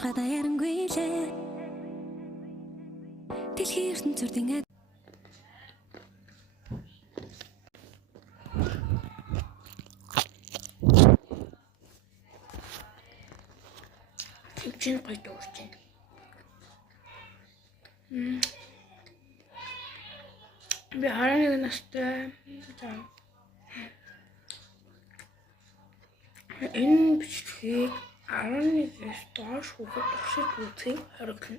Оцгой даярангүй лээ. Дэлхийн ертөнцийн Чин гоё дуурч байна. Би 11 настай. Энэ бичлэгийг 11-ээс доош хүүхэд туршиж үзэх хоригдно.